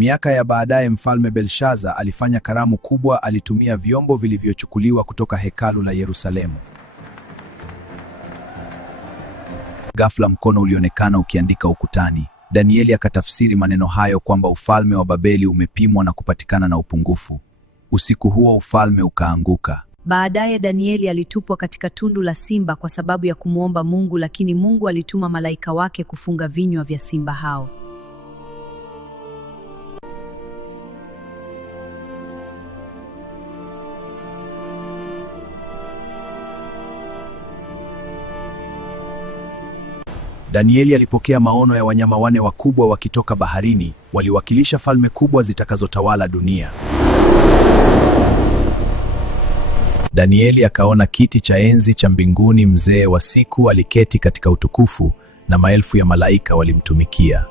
Miaka ya baadaye, Mfalme Belshaza alifanya karamu kubwa. Alitumia vyombo vilivyochukuliwa kutoka hekalu la Yerusalemu. Ghafla mkono ulionekana ukiandika ukutani. Danieli akatafsiri maneno hayo kwamba ufalme wa Babeli umepimwa na kupatikana na upungufu. Usiku huo ufalme ukaanguka. Baadaye Danieli alitupwa katika tundu la simba kwa sababu ya kumwomba Mungu, lakini Mungu alituma malaika wake kufunga vinywa vya simba hao. Danieli alipokea maono ya wanyama wane wakubwa wakitoka baharini. Waliwakilisha falme kubwa zitakazotawala dunia. Danieli akaona kiti cha enzi cha mbinguni. Mzee wa siku aliketi katika utukufu na maelfu ya malaika walimtumikia.